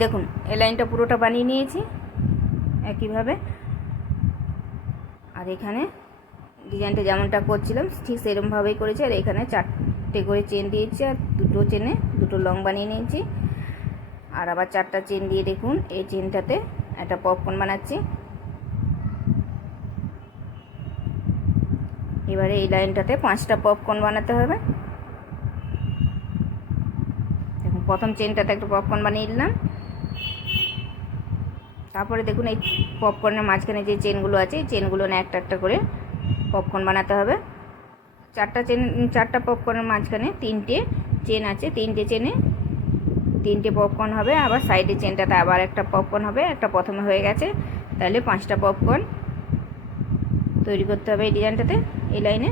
দেখুন এই লাইনটা পুরোটা বানিয়ে নিয়েছি একইভাবে। আর এখানে ডিজাইনটা যেমনটা করছিলাম ঠিক সেরকমভাবেই করেছি। আর এখানে 4টে করে চেন দিয়েছি আর 2টো চেনে 2টো লং বানিয়ে নিয়েছি। আর আবার 4টা চেন দিয়ে দেখুন এই চেনটাতে একটা পপকর্ন বানাচ্ছি। এবারে এই লাইনটাতে 5টা পপকর্ন বানাতে হবে। দেখুন প্রথম চেনটাতে একটা পপকর্ন বানিয়ে নিলাম। তারপরে দেখুন এই পপকর্নের মাঝখানে যে চেনগুলো আছে এই চেনগুলো না একটা একটা করে পপকর্ন বানাতে হবে। 4টা পপকর্নের মাঝখানে 3টে চেন আছে, 3টে চেনে 3টে পপকর্ন হবে। আবার সাইডে চেনটাতে আবার একটা পপকর্ন হবে, একটা প্রথমে হয়ে গেছে। তাহলে 5টা পপকর্ন তৈরি করতে হবে এই ডিজাইনটাতে, এই লাইনে।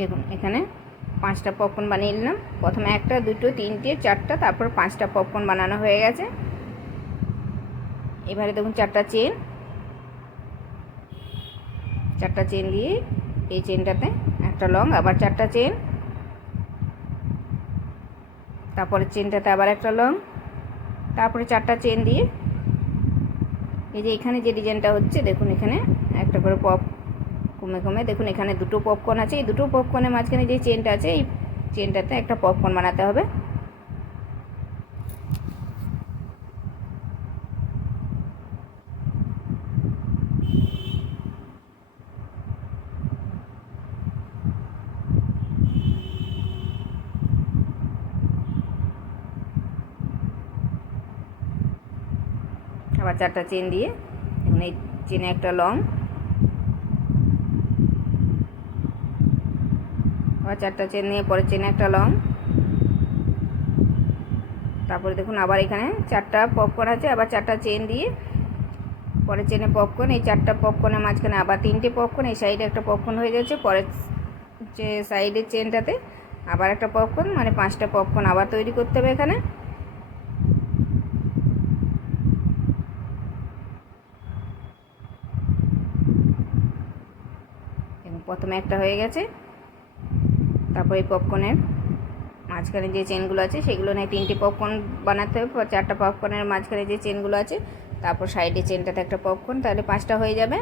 দেখুন এখানে 5টা পপকর্ন বানিয়ে নিলাম। প্রথমে 1টা 2টো 3টে 4টা, তারপর 5টা পপকর্ন বানানো হয়ে গেছে। এবারে দেখুন 4টা চেন দিয়ে এই চেনটাতে একটা লং, আবার 4টা চেন, তারপরে চেনটাতে আবার একটা লং, তারপরে 4টা চেন দিয়ে এই যে এখানে যে ডিজাইনটা হচ্ছে দেখুন এখানে একটা করে পপ কমে কমে দেখুন এখানে 2টো পপকর্ন আছে। এই 2টো পপকর্নের মাঝখানে যে চেনটা আছে এই চেনটাতে একটা পপকর্ন বানাতে হবে। আবার 4টা চেন দিয়ে দেখুন এই চেনে একটা লং, আবার 4টা চেন নিয়ে পরের চেনে একটা লং, তারপরে দেখুন আবার এখানে 4টা পপকর্ন আছে, আবার 4টা চেন দিয়ে পরের চেনে পপকর্ন। এই 4টা পপকর্নের মাঝখানে আবার 3টে পপকর্ন, এই সাইডে একটা পপকর্ন হয়ে যাচ্ছে। পরের যে সাইডের চেনটাতে আবার একটা পপকর্ন, মানে 5টা পপকর্ন আবার তৈরি করতে হবে এখানে। প্রথমে একটা হয়ে গেছে, তারপর এই পপকর্নের মাঝখানে যে চেনগুলো আছে সেগুলো নিয়ে 3টে পপকর্ন বানাতে হবে। 4টা পপকর্নের মাঝখানে যে চেনগুলো আছে, তারপর সাইডে চেনটাতে একটা পপকর্ন, তাহলে 5টা হয়ে যাবে।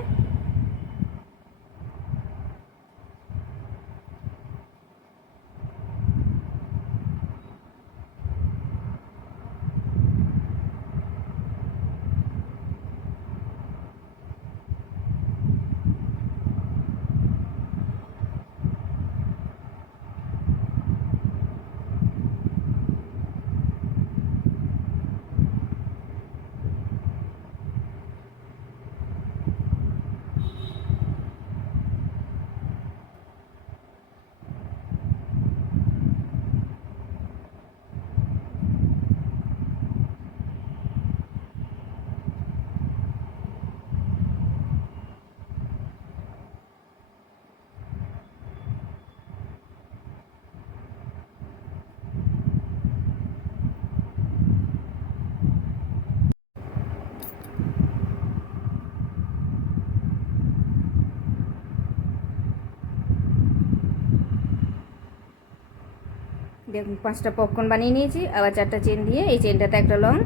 দেখুন 5টা পপকর্ন বানিয়ে নিয়েছি। আবার 4টা চেন দিয়ে এই চেনটাতে একটা লং,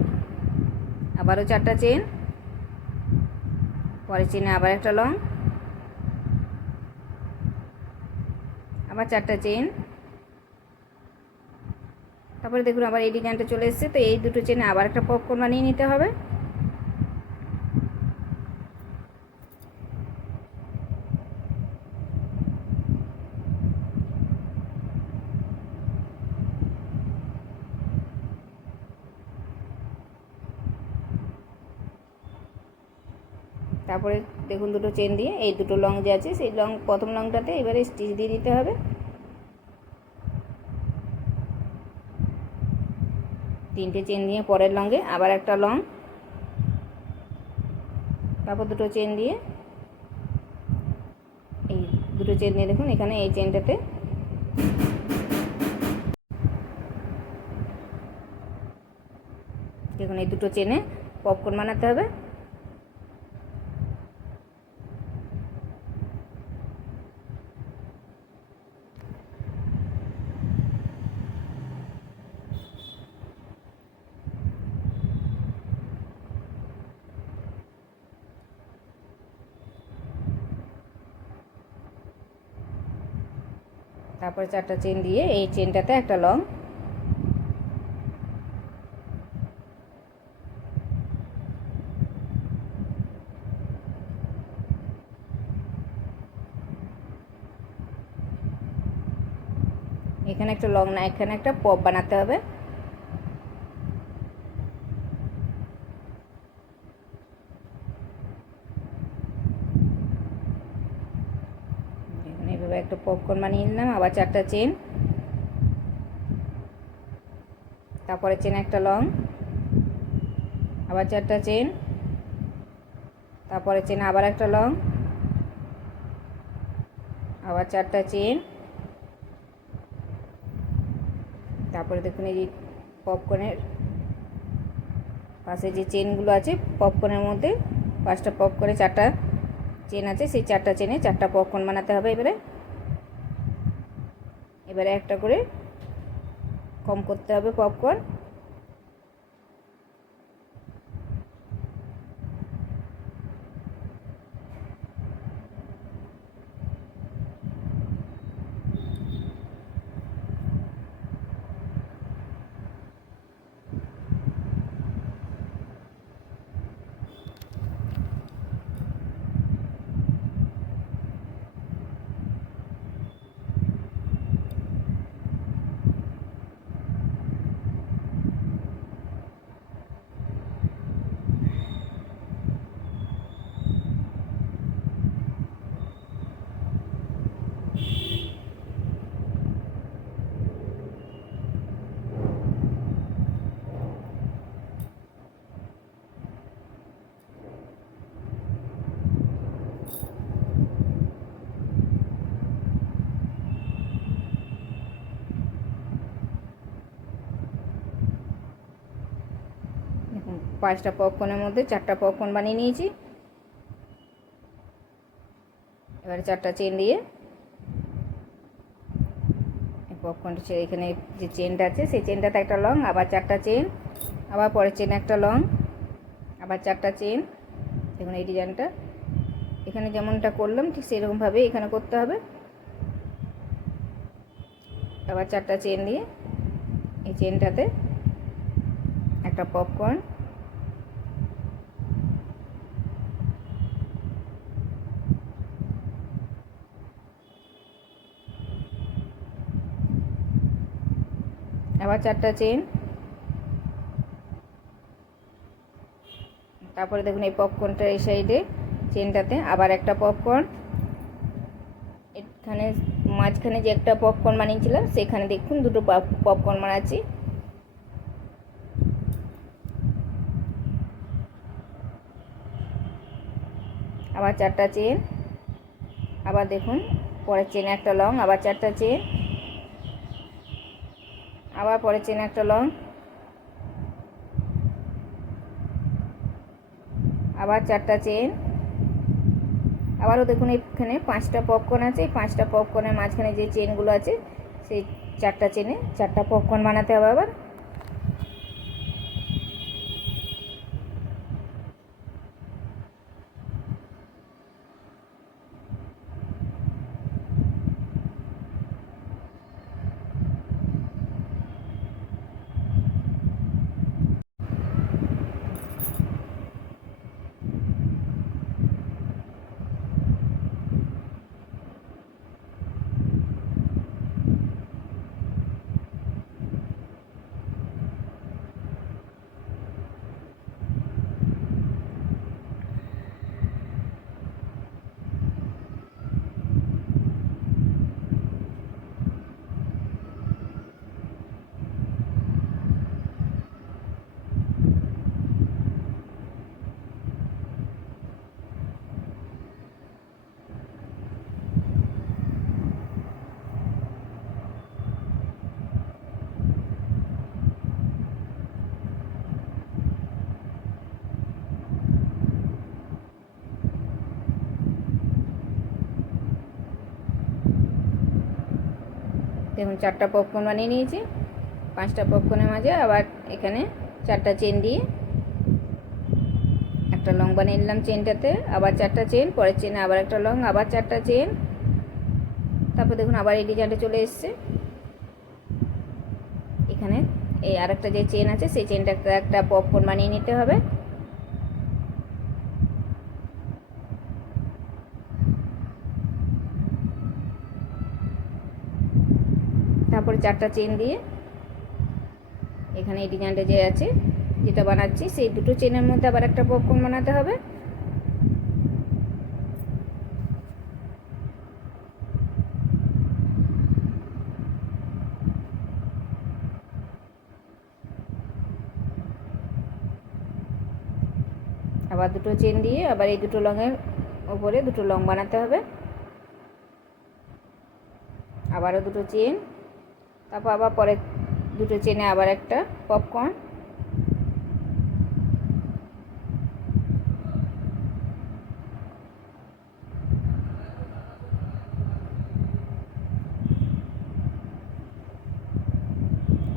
আবারও 4টা চেন, পরের চেনে আবার একটা লং, আবার 4টা চেন, তারপরে দেখুন আবার এই ডিজাইনটা চলে এসেছে। তো এই দুটো চেনে আবার একটা পপকর্ন বানিয়ে নিতে হবে। তারপরে দেখুন দুটো চেন দিয়ে এই দুটো লং যে আছে সেই প্রথম লংটাতে এবারে স্টিচ দিয়ে দিতে হবে। তিনটে চেন দিয়ে পরের লংয়ে আবার একটা লং, তারপর দুটো চেন দিয়ে এই দুটো চেন দিয়ে দেখুন এখানে এই চেনটাতে দেখুন এই দুটো চেনে পপকর্ন বানাতে হবে। তারপরে চারটা চেন দিয়ে এই চেনটাতে একটা লং, এখানে একটা লং না এখানে একটা পপ বানাতে হবে। এইভাবে একটা পপকর্ন বানিয়ে নিলাম। আবার চারটা চেন, তারপরে চেন একটা লং, আবার চারটা চেন, তারপরে চেন আবার একটা লং, আবার চারটা চেন। তারপরে দেখুন এই পপকর্নের পাশে যে চেনগুলো আছে পপকর্নের মধ্যে 5টা পপকর্নে 4টা চেন আছে, সেই 4টা চেনে 4টা পপকর্ন বানাতে হবে। এবারে একটা করে কম করতে হবে পপকর্ন। দেখুন 5টা পপকর্নের মধ্যে 4টা পপকর্ন বানিয়ে নিয়েছি। এবারে 4টা চেন দিয়ে পপকর্নটা এখানে যে চেনটা আছে সেই চেনটাতে একটা লং, আবার 4টা চেন, আবার পরের চেন একটা লং, আবার 4টা চেন। দেখুন এই ডিজাইনটা এখানে যেমনটা করলাম ঠিক সেরকমভাবে এখানে করতে হবে। আবার 4টা চেন দিয়ে এই চেনটাতে একটা পপকর্ন, আবার 4টা চেন। তারপরে দেখুন এই পপকর্নটা এই সাইডে চেনটাতে আবার একটা পপকর্ন, এখানে মাঝখানে যে একটা পপকর্ন বানিয়েছিলাম সেখানে দেখুন দুটো পপকর্ন বানাচ্ছি। আবার 4টা চেন, আবার দেখুন পরের চেনে একটা লং, আবার 4টা চেন, আবার পরের চেনে একটা লং, আবার 4টা চেন। আবারও দেখুন এখানে 5টা পপকর্ন আছে, এই 5টা পপকর্নের মাঝখানে যে চেনগুলো আছে সেই 4টা চেনে 4টা পপকর্ন বানাতে হবে। আবার দেখুন 4টা পপকর্ন বানিয়ে নিয়েছি। 5টা পপকর্নের মাঝে আবার এখানে 4টা চেন দিয়ে একটা লং বানিয়ে নিলাম চেনটাতে, আবার 4টা চেন, পরের চেনে আবার একটা লং, আবার 4টা চেন। তারপর দেখুন আবার এই ডিজাইনটা চলে এসছে। এখানে এই আরেকটা যে চেন আছে সেই চেনটা একটা পপকর্ন বানিয়ে নিতে হবে। তারপরে 4টা চেন দিয়ে এখানে এই ডিজাইনটা যে আছে যেটা বানাচ্ছি সেই দুটো চেনের মধ্যে আবার একটা পপকর্ন বানাতে হবে। আবার দুটো চেন দিয়ে আবার এই দুটো লংয়ের উপরে দুটো লং বানাতে হবে। আবারও দুটো চেন, তারপর আবার পরের দুটো চেনে আবার একটা পপকর্ন।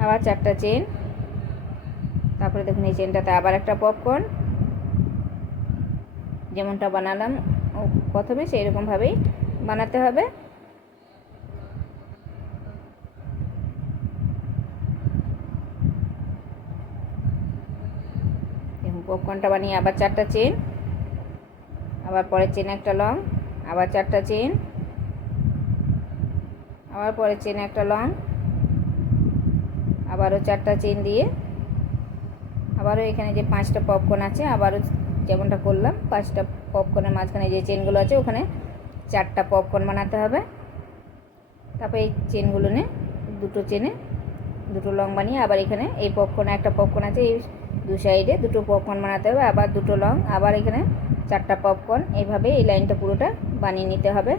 আবার 4টা চেন, তারপরে দেখুন এই চেনটাতে আবার একটা পপকর্ন। যেমনটা বানালাম প্রথমে সেই রকমভাবেই বানাতে হবে। দেখুন পপকর্নটা বানিয়ে আবার 4টা চেন, আবার পরের চেনে একটা লং, আবার 4টা চেন, আবার পরের চেনে একটা লং, আবারও 4টা চেন দিয়ে আবারও এখানে যে 5টা পপকর্ন আছে আবারও যেমনটা করলাম 5টা পপকর্নের মাঝখানে যে চেনগুলো আছে ওখানে 4টা পপকর্ন বানাতে হবে। তারপর এই চেনগুলো নিয়ে দুটো চেনে দুটো লং বানিয়ে আবার এখানে এই পপকর্নে একটা পপকর্ন আছে এই দু সাইডে দুটো পপকর্ন বানাতে হবে, আবার দুটো লং, আবার এখানে 4টা পপকর্ন। এইভাবে এই লাইনটা পুরোটা বানিয়ে নিতে হবে।